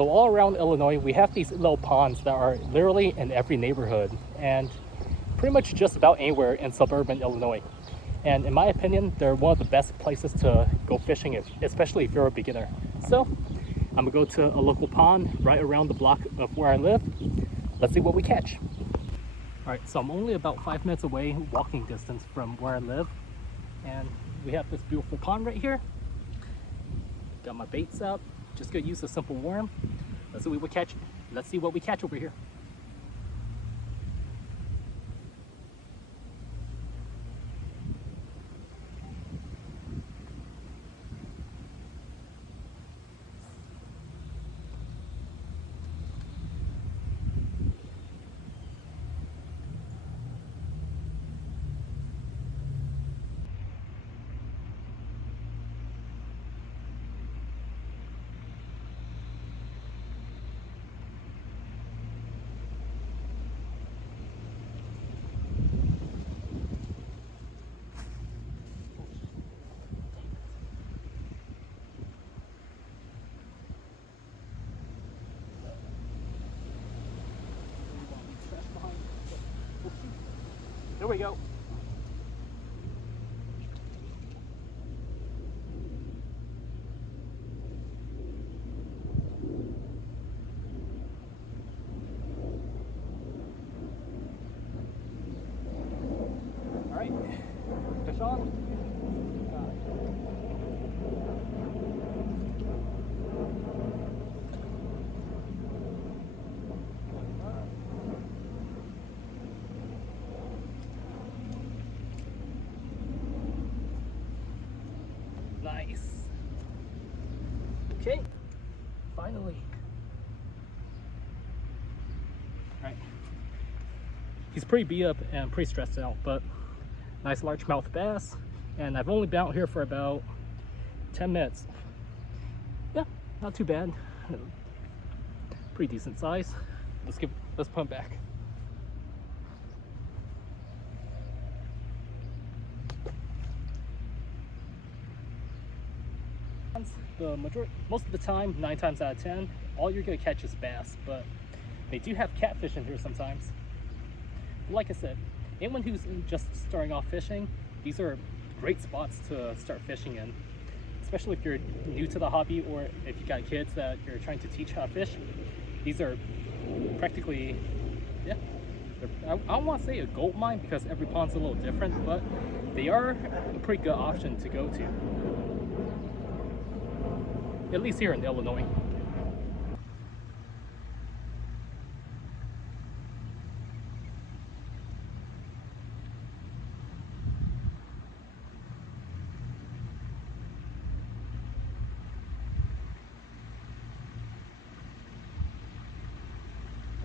So all around Illinois, we have these little ponds that are literally in every neighborhood and pretty much just about anywhere in suburban Illinois. And in my opinion, they're one of the best places to go fishing, especially if you're a beginner. So I'm gonna go to a local pond right around the block of where I live. Let's see what we catch. All right, so I'm only about 5 minutes away, walking distance from where I live. And we have this beautiful pond right here. Got my baits out. Just gonna use a simple worm. Let's see what we catch. Let's see what we catch over here. There we go. All right, fish on. Nice. Okay, finally. All right. He's pretty beat up and pretty stressed out, but nice largemouth bass. And I've only been out here for about 10 minutes. Yeah, not too bad. Pretty decent size. Let's put him back. Most of the time, 9 times out of 10, all you're gonna catch is bass, but they do have catfish in here sometimes. But like I said, anyone who's just starting off fishing, these are great spots to start fishing in, especially if you're new to the hobby or if you got kids that you're trying to teach how to fish. These are practically, yeah, I don't want to say a gold mine because every pond's a little different, but they are a pretty good option to go to. At least here in Illinois.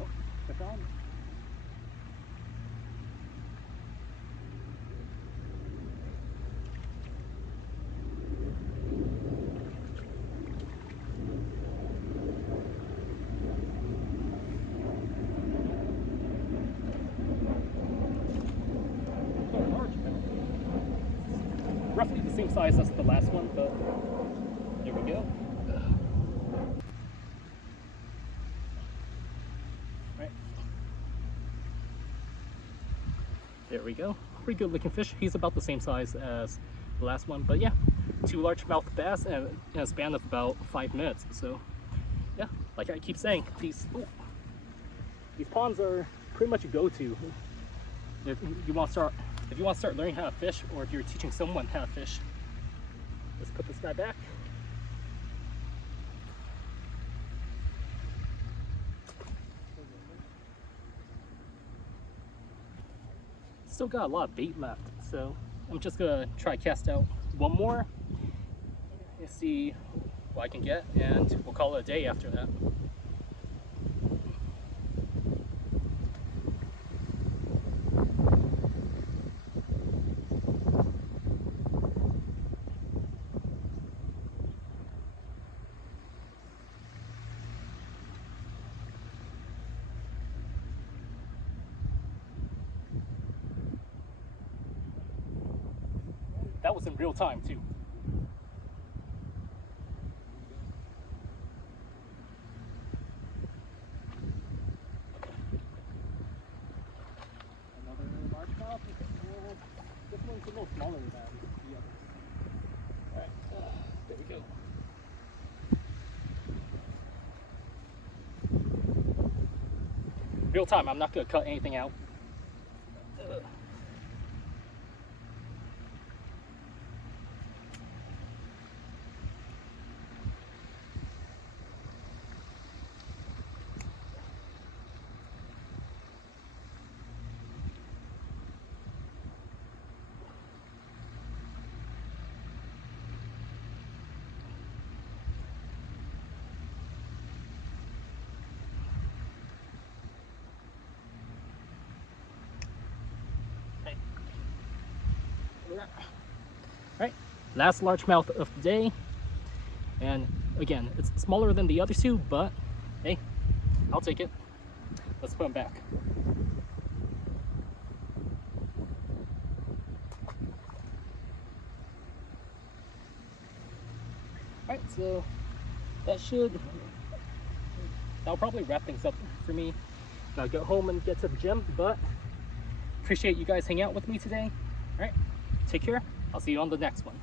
Oh, fish on. Roughly the same size as the last one, but there we go. Right. There we go. Pretty good looking fish. He's about the same size as the last one, but yeah, 2 largemouth bass in a span of about 5 minutes. So yeah, like I keep saying, these ponds are pretty much a go-to if you want to start learning how to fish, or if you're teaching someone how to fish. Let's put this guy back. Still got a lot of bait left, so I'm just gonna try cast out one more and see what I can get, and we'll call it a day after that. That was in real time too. real time. I'm not gonna cut anything out. Alright, last largemouth of the day. And again, it's smaller than the other two, but hey, I'll take it. Let's put them back. Alright, so that'll probably wrap things up for me. I'll go home and get to the gym, but appreciate you guys hanging out with me today. Alright, take care. I'll see you on the next one.